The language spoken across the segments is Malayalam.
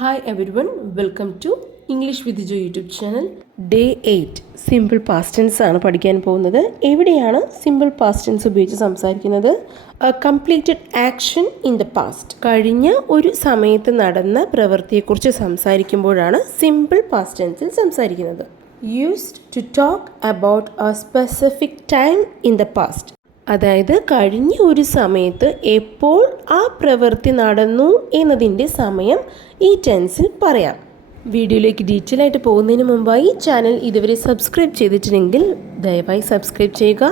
Hi everyone, welcome to English with Jo YouTube channel. Day 8 simple past tense ആണ് പഠിക്കാൻ പോകുന്നത്. എവിടെയാണ് സിമ്പിൾ പാസ്റ്റ് ടെൻസ് ഉപയോഗിച്ച് സംസാരിക്കുന്നത്? A completed action in the past. കഴിഞ്ഞ ഒരു സമയത്ത് നടന്ന പ്രവൃത്തിയെക്കുറിച്ച് സംസാരിക്കുമ്പോഴാണ് സിമ്പിൾ പാസ്റ്റ് ടെൻസിൽ സംസാരിക്കുന്നത്. Used to talk about a specific time in the past. അതായത് കഴിഞ്ഞ ഒരു സമയത്ത് എപ്പോൾ ആ പ്രവൃത്തി നടന്നു എന്നതിൻ്റെ സമയം ഈ ടെൻസിൽ പറയാം. വീഡിയോയിലേക്ക് ഡീറ്റെയിൽ ആയിട്ട് പോകുന്നതിന് മുമ്പായി ചാനൽ ഇതുവരെ സബ്സ്ക്രൈബ് ചെയ്തിട്ടുണ്ടെങ്കിൽ ദയവായി സബ്സ്ക്രൈബ് ചെയ്യുക.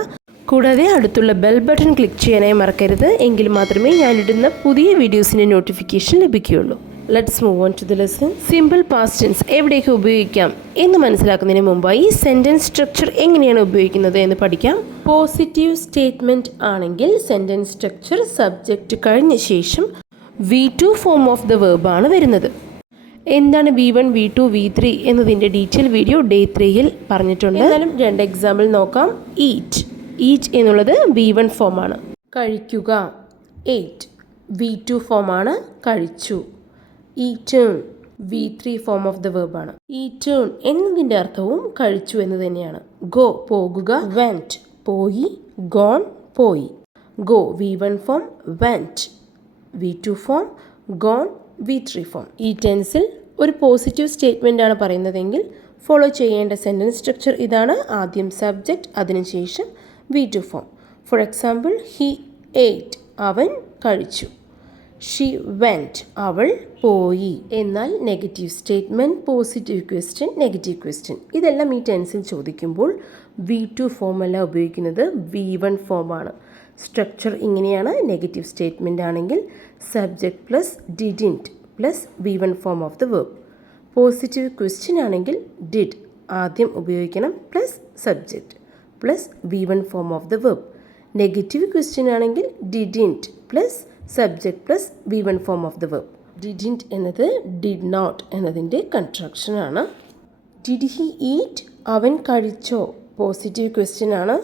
കൂടാതെ അടുത്തുള്ള ബെൽ ബട്ടൺ ക്ലിക്ക് ചെയ്യാനായി മറക്കരുത്. എങ്കിൽ മാത്രമേ ഞാനിടുന്ന പുതിയ വീഡിയോസിൻ്റെ നോട്ടിഫിക്കേഷൻ ലഭിക്കുകയുള്ളൂ. Let's move on to the lesson. Simple past tense എവിടെയൊക്കെ ഉപയോഗിക്കാം എന്ന് മനസ്സിലാക്കുന്നതിന് മുമ്പായി സെൻറ്റൻസ് സ്ട്രക്ചർ എങ്ങനെയാണ് ഉപയോഗിക്കുന്നത് എന്ന് പഠിക്കാം. പോസിറ്റീവ് സ്റ്റേറ്റ്മെൻറ്റ് ആണെങ്കിൽ സെൻറ്റൻസ് സ്ട്രക്ചർ സബ്ജക്റ്റ് കഴിഞ്ഞ ശേഷം V2 form of the verb ആണ് വരുന്നത്. എന്താണ് V1, V2, V3 എന്നതിൻ്റെ ഡീറ്റെയിൽ വീഡിയോ ഡേ 3യിൽ പറഞ്ഞിട്ടുണ്ട്. എന്നാലും രണ്ട് എക്സാമ്പിൾ നോക്കാം. ഈറ്റ് എന്നുള്ളത് V1 ഫോമാണ്, കഴിക്കുക. എയ്റ്റ് V2 ഫോമാണ്, കഴിച്ചു. ഈറ്റേൺ V3 form of the verb ആണ്. ഈറ്റേൺ എന്നതിൻ്റെ അർത്ഥവും കഴിച്ചു എന്ന് തന്നെയാണ്. ഗോ പോകുക, വെൻറ്റ് പോയി, ഗോൺ പോയി. Go V1 form, went V2 form, gone V3 form. ഈ ടെൻസിൽ ഒരു പോസിറ്റീവ് സ്റ്റേറ്റ്മെൻ്റ് ആണ് പറയുന്നതെങ്കിൽ ഫോളോ ചെയ്യേണ്ട സെൻറ്റൻസ് സ്ട്രക്ചർ ഇതാണ്. ആദ്യം സബ്ജക്റ്റ്, അതിനുശേഷം V2 form. For example, he eight അവൻ കഴിച്ചു. ഷീ വെൻറ്റ് അവൾ പോയി. എന്നാൽ negative statement, positive question, negative question ഇതെല്ലാം ഈ ടെൻസിൽ ചോദിക്കുമ്പോൾ V2 ഫോം അല്ല ഉപയോഗിക്കുന്നത്, V1 ഫോമാണ്. സ്ട്രക്ചർ ഇങ്ങനെയാണ്. നെഗറ്റീവ് സ്റ്റേറ്റ്മെൻ്റ് ആണെങ്കിൽ subject plus didn't plus V1 form of the verb. Positive question ആണെങ്കിൽ ഡിഡ് ആദ്യം ഉപയോഗിക്കണം plus subject plus V1 form of the verb. Negative question ആണെങ്കിൽ didn't plus subject plus V1 form of the verb. Didn't എന്നത് ഡിഡ് നോട്ട് എന്നതിൻ്റെ കൺസ്ട്രക്ഷനാണ്. ഡിഡ് ഹി ഈറ്റ് അവൻ കഴിച്ചോ പോസിറ്റീവ് ക്വസ്റ്റ്യൻ ആണ്.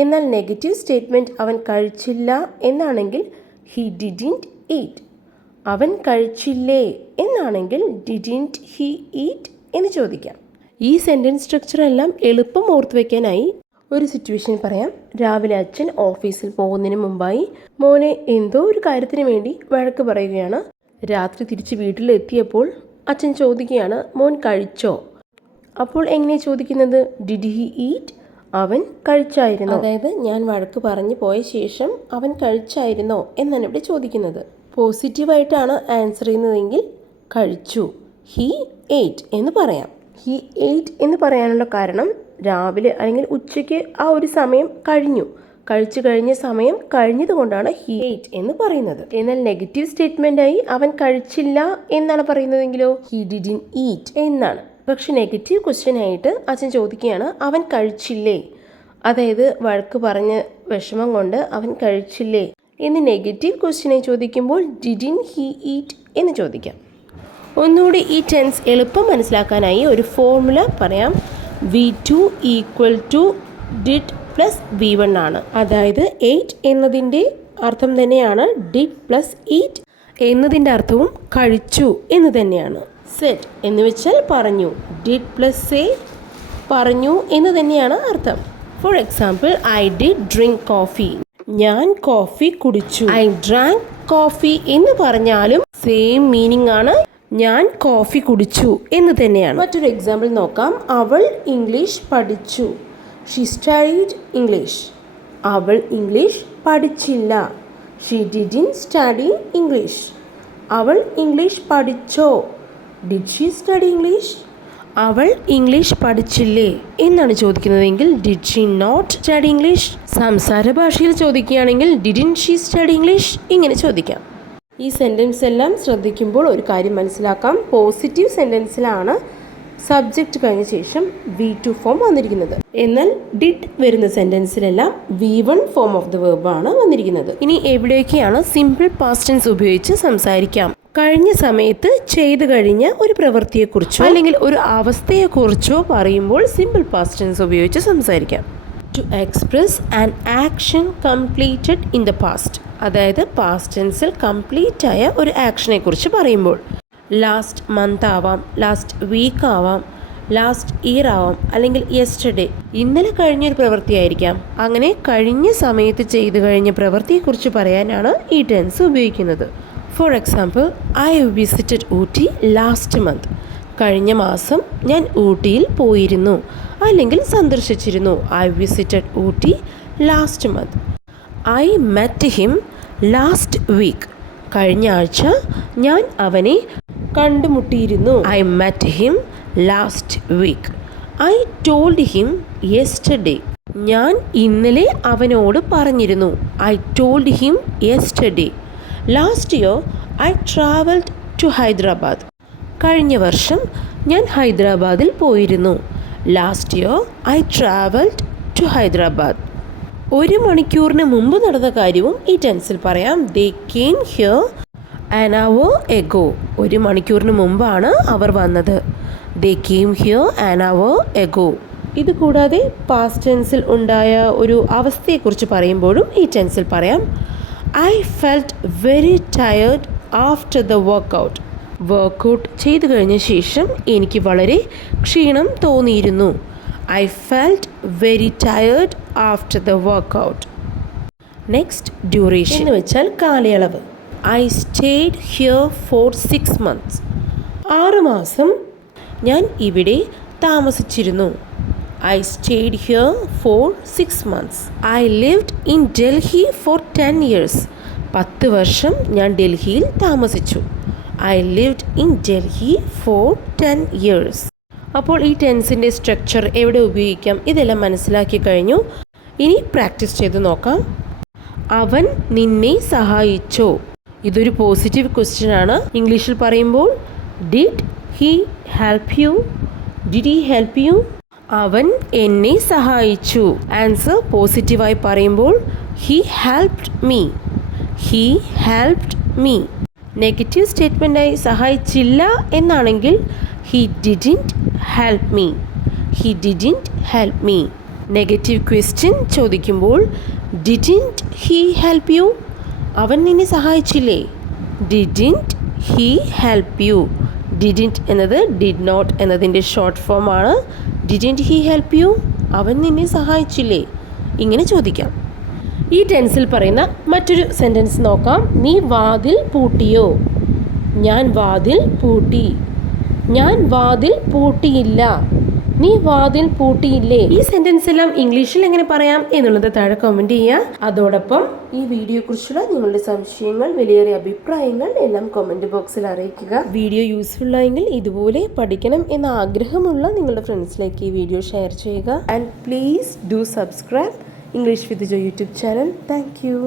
എന്നാൽ നെഗറ്റീവ് സ്റ്റേറ്റ്മെൻറ്റ് അവൻ കഴിച്ചില്ല എന്നാണെങ്കിൽ ഹി ഡിഡിൻറ്റ് ഈറ്റ്. അവൻ കഴിച്ചില്ലേ എന്നാണെങ്കിൽ ഡിഡിൻറ്റ് ഹി ഈറ്റ് എന്ന് ചോദിക്കാം. ഈ സെൻറ്റൻസ് സ്ട്രക്ചർ എല്ലാം എളുപ്പം ഓർത്ത് വയ്ക്കാനായി ഒരു സിറ്റുവേഷൻ പറയാം. രാവിലെ അച്ഛൻ ഓഫീസിൽ പോകുന്നതിന് മുമ്പായി മോനെ എന്തോ ഒരു കാര്യത്തിന് വേണ്ടി വഴക്ക് പറയുകയാണ്. രാത്രി തിരിച്ച് വീട്ടിലെത്തിയപ്പോൾ അച്ഛൻ ചോദിക്കുകയാണ്, മോൻ കഴിച്ചോ? അപ്പോൾ എങ്ങനെ ചോദിക്കുന്നത്? Did he eat? അവൻ കഴിച്ചായിരുന്നോ? അതായത് ഞാൻ വഴക്ക് പറഞ്ഞു പോയ ശേഷം അവൻ കഴിച്ചായിരുന്നോ എന്നാണ് ഇവിടെ ചോദിക്കുന്നത്. പോസിറ്റീവായിട്ടാണ് ആൻസർ ചെയ്യുന്നതെങ്കിൽ കഴിച്ചു, ഹി എയ്റ്റ് എന്ന് പറയാം. ഹി എയ്റ്റ് എന്ന് പറയാനുള്ള കാരണം രാവിലെ അല്ലെങ്കിൽ ഉച്ചയ്ക്ക് ആ ഒരു സമയം കഴിച്ചു കഴിഞ്ഞ സമയം കഴിഞ്ഞതുകൊണ്ടാണ് ഹി എയ്റ്റ് എന്ന് പറയുന്നത്. എന്നാൽ നെഗറ്റീവ് സ്റ്റേറ്റ്മെൻറ്റായി അവൻ കഴിച്ചില്ല എന്നാണ് പറയുന്നതെങ്കിലോ ഹി ഡിഡിൻ ഈറ്റ് എന്നാണ്. പക്ഷെ നെഗറ്റീവ് ക്വസ്റ്റ്യൻ ആയിട്ട് അച്ഛൻ ചോദിക്കുകയാണ്, അവൻ കഴിച്ചില്ലേ? അതായത് വഴക്ക് പറഞ്ഞ വിഷമം കൊണ്ട് അവൻ കഴിച്ചില്ലേ എന്ന് നെഗറ്റീവ് ക്വസ്റ്റ്യനായി ചോദിക്കുമ്പോൾ ഡിഡിൻ ഹി ഈറ്റ് എന്ന് ചോദിക്കാം. ഒന്നുകൂടി ഈ ടെൻസ് എളുപ്പം മനസ്സിലാക്കാനായി ഒരു ഫോർമുല പറയാം. V2 equal to did plus V1 ആണ്. അതായത് എയ്റ്റ് എന്നതിൻ്റെ അർത്ഥം തന്നെയാണ് ഡിഡ് പ്ലസ് ഈറ്റ് എന്നതിൻ്റെ അർത്ഥവും കഴിച്ചു എന്ന് തന്നെയാണ്. സെറ്റ് എന്ന് വെച്ചാൽ പറഞ്ഞു, ഡിഡ് പ്ലസ് സേ പറഞ്ഞു എന്ന് തന്നെയാണ് അർത്ഥം. Four example, I did drink coffee. ഞാൻ കോഫി കുടിച്ചു. ഐ ഡ്രാങ്ക് കോഫി എന്ന് പറഞ്ഞാലും സെയിം മീനിങ് ആണ്, ഞാൻ കോഫി കുടിച്ചു എന്ന് തന്നെയാണ്. മറ്റൊരു എക്സാമ്പിൾ നോക്കാം. അവൾ ഇംഗ്ലീഷ് പഠിച്ചു. She studied English. അവൾ ഇംഗ്ലീഷ് പഠിച്ചില്ല. She didn't study English. അവൾ ഇംഗ്ലീഷ് പഠിച്ചോ? Did she study English? അവൾ ഇംഗ്ലീഷ് പഠിച്ചില്ലേ എന്നാണ് ചോദിക്കുന്നതെങ്കിൽ did she not study English. സംസാര ഭാഷയിൽ ചോദിക്കുകയാണെങ്കിൽ ഡിഡിൻറ്റ് ഷീ സ്റ്റഡി ഇംഗ്ലീഷ് ഇങ്ങനെ ചോദിക്കാം. ഈ സെൻറ്റൻസ് എല്ലാം ശ്രദ്ധിക്കുമ്പോൾ ഒരു കാര്യം മനസ്സിലാക്കാം. പോസിറ്റീവ് സെൻറ്റൻസിലാണ് സബ്ജക്റ്റ് കഴിഞ്ഞ ശേഷം V2 ഫോം വന്നിരിക്കുന്നത്. എന്നാൽ ഡിഡ് വരുന്ന സെൻറ്റൻസിലെല്ലാം V1 form of the verb ആണ് വന്നിരിക്കുന്നത്. ഇനി എവിടെയൊക്കെയാണ് സിമ്പിൾ പാസ്റ്റ് ടെൻസ് ഉപയോഗിച്ച് സംസാരിക്കാം? കഴിഞ്ഞ സമയത്ത് ചെയ്തു കഴിഞ്ഞ ഒരു പ്രവൃത്തിയെക്കുറിച്ചോ അല്ലെങ്കിൽ ഒരു അവസ്ഥയെക്കുറിച്ചോ പറയുമ്പോൾ സിമ്പിൾ പാസ്റ്റ് ടെൻസ് ഉപയോഗിച്ച് സംസാരിക്കാം. To express an action completed in the past. അതായത് പാസ്റ്റ് ടെൻസിൽ കംപ്ലീറ്റ് ആയ ഒരു ആക്ഷനെ കുറിച്ച് പറയുമ്പോൾ ലാസ്റ്റ് മന്ത് ആവാം, ലാസ്റ്റ് വീക്ക് ആവാം, ലാസ്റ്റ് ഇയർ ആവാം, അല്ലെങ്കിൽ യെസ്റ്റർഡേ, ഇന്നലെ കഴിഞ്ഞൊരു പ്രവൃത്തിയായിരിക്കാം. അങ്ങനെ കഴിഞ്ഞ സമയത്ത് ചെയ്തു കഴിഞ്ഞ പ്രവൃത്തിയെക്കുറിച്ച് പറയാനാണ് ഈ ടെൻസ് ഉപയോഗിക്കുന്നത്. For example, I visited Ooty last month. കഴിഞ്ഞ മാസം ഞാൻ ഊട്ടിയിൽ പോയിരുന്നു അല്ലെങ്കിൽ സന്ദർശിച്ചിരുന്നു. I visited Ooty last month. I met him last week. കഴിഞ്ഞ ആഴ്ച ഞാൻ അവനെ കണ്ടുമുട്ടിയിരുന്നു. I met him last week. I told him yesterday. ഞാൻ ഇന്നലെ അവനോട് പറഞ്ഞിരുന്നു. I told him yesterday. Last year I travelled to Hyderabad. കഴിഞ്ഞ വർഷം ഞാൻ ഹൈദരാബാദിൽ പോയിരുന്നു. Last year I travelled to Hyderabad. 1 മണിക്കൂറിന് മുമ്പ് നടന്ന കാര്യവും ഈ ടെൻസിൽ പറയാം. They came here an hour ago. 1 മണിക്കൂറിന് മുമ്പാണ് അവർ വന്നത്. They came here an hour ago. ഇത് കൂടാതെ പാസ്റ്റ് ടെൻസിൽ ഉണ്ടായ ഒരു അവസ്ഥയെക്കുറിച്ച് പറയുമ്പോഴും ഈ ടെൻസിൽ പറയാം. I felt very tired after the workout. Workout ചെയ്തു കഴിഞ്ഞ ശേഷം എനിക്ക് വളരെ ക്ഷീണം തോന്നിയിരുന്നു. I felt very tired after the workout. Next, duration എന്ന് വെച്ചാൽ കാലയളവ്. I stayed here for 6 months. 6 മാസം ഞാൻ ഇവിടെ താമസിച്ചിരുന്നു. I stayed here for 6 months. I lived in Delhi for 10 years. 10 വർഷം ഞാൻ ഡൽഹിയിൽ താമസിച്ചു. I lived in Delhi for 10 years. അപ്പോൾ ഈ ടെൻസിൻ്റെ സ്ട്രക്ചർ എവിടെ ഉപയോഗിക്കാം ഇതെല്ലാം മനസ്സിലാക്കി കഴിഞ്ഞു. ഇനി പ്രാക്ടീസ് ചെയ്ത് നോക്കാം. അവൻ നിന്നെ സഹായിച്ചോ? ഇതൊരു പോസിറ്റീവ് ക്വസ്റ്റ്യൻ ആണ്. ഇംഗ്ലീഷിൽ പറയുമ്പോൾ did he help you? Did he help you? അവൻ എന്നെ സഹായിച്ചു. ആൻസർ പോസിറ്റീവായി പറയുമ്പോൾ he helped me. He helped me. Negative സ്റ്റേറ്റ്മെൻറ്റായി സഹായിച്ചില്ല എന്നാണെങ്കിൽ he didn't help me. He didn't help me. Negative question ചോദിക്കുമ്പോൾ ഡിഡിൻറ്റ് ഹി ഹെൽപ്പ് യു? അവൻ നിന്നെ സഹായിച്ചില്ലേ? Didn't he help you. Didn't എന്നത് ഡിഡ് നോട്ട് എന്നതിൻ്റെ ഷോർട്ട് ഫോം ആണ്. Didn't he help you? അവൻ നിന്നെ സഹായിച്ചില്ലേ? ഇങ്ങനെ ചോദിക്കാം. ഈ ടെൻസിൽ പറയുന്ന മറ്റൊരു സെൻറ്റൻസ് നോക്കാം. നീ വാതിൽ പൂട്ടിയോ? ഞാൻ വാതിൽ പൂട്ടി. ഞാൻ വാതിൽ പൂട്ടിയില്ല. നീ വാതിൽ പൂട്ടിയില്ലേ? ഈ സെൻറ്റൻസ് എല്ലാം ഇംഗ്ലീഷിൽ എങ്ങനെ പറയാം എന്നുള്ളത് താഴെ കമൻറ്റ് ചെയ്യുക. അതോടൊപ്പം ഈ വീഡിയോയെക്കുറിച്ചുള്ള നിങ്ങളുടെ സംശയങ്ങൾ, വിലയേറിയ അഭിപ്രായങ്ങൾ എല്ലാം കമൻറ്റ് ബോക്സിൽ അറിയിക്കുക. വീഡിയോ യൂസ്ഫുൾ ആയെങ്കിൽ ഇതുപോലെ പഠിക്കണം എന്ന ആഗ്രഹമുള്ള നിങ്ങളുടെ ഫ്രണ്ട്സിലേക്ക് ഈ വീഡിയോ ഷെയർ ചെയ്യുക. And please do subscribe English with Joy YouTube channel. Thank you.